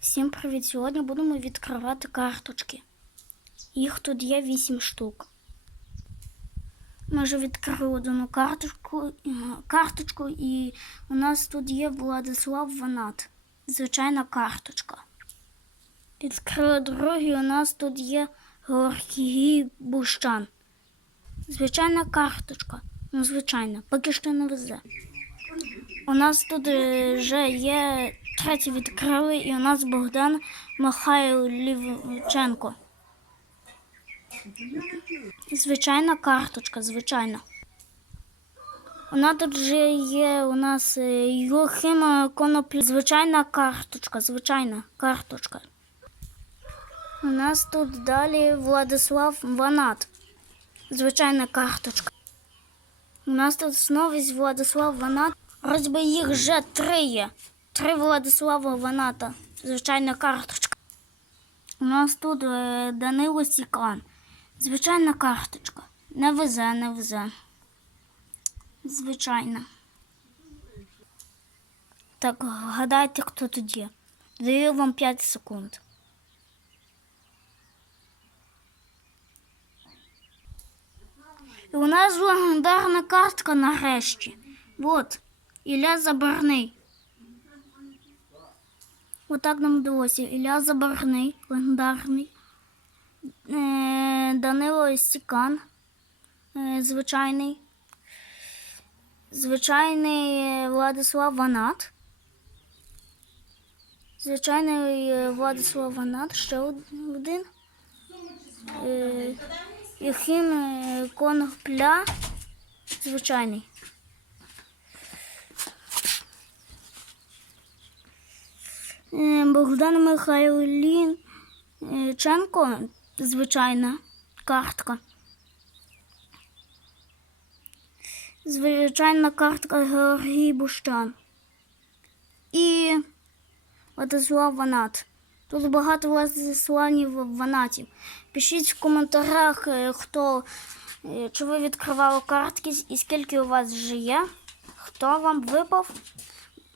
Всім привіт! Сьогодні будемо відкривати карточки. Їх тут є 8 штук. Ми вже відкрили одну карточку, е, карточку і у нас тут є Владислав Ванат. Звичайна карточка. Відкрили другу, і у нас тут є Георгій Бущан. Звичайна карточка. Ну, звичайна, поки що не везе. У нас тут е, вже є третій відкрили, і у нас Богдан Михайлівченко. Звичайна карточка, звичайна. Вона тут вже є у нас е, Юхим Коноплі. Звичайна карточка, звичайна карточка. У нас тут далі Владислав Ванат. Звичайна карточка. У нас тут знову Владислав Ванат. Розби їх вже три є. Три Владислава Ваната. Звичайна карточка. У нас тут е, Данило Сікан. Звичайна карточка. Не везе, не везе. Звичайна. Так, гадайте, хто тут є. Даю вам 5 секунд. І у нас легендарна картка нарешті. Вот. Ілля Забарний. Отак нам вдалося. Ілля Забарний, легендарний. Е, Данило Сікан. Е, звичайний. Звичайний е, Владислав Ванат. Звичайний Владислав Ванат. Ще один. Е, Конопля. Звичайний. Богдан Михайлінченко, звичайна картка. Звичайна картка Георгій Бущан. І Владислав Ванат. Тут багато Владиславів Ванатів. Пишіть в коментарях, е, хто е, чи ви відкривали картки і скільки у вас вже є. Хто вам випав?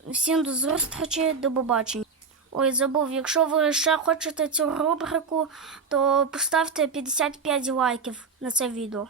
Всім до зустрічі, до побачення. Ой, забув, якщо ви ще хочете цю рубрику, то поставте 55 лайків на це відео.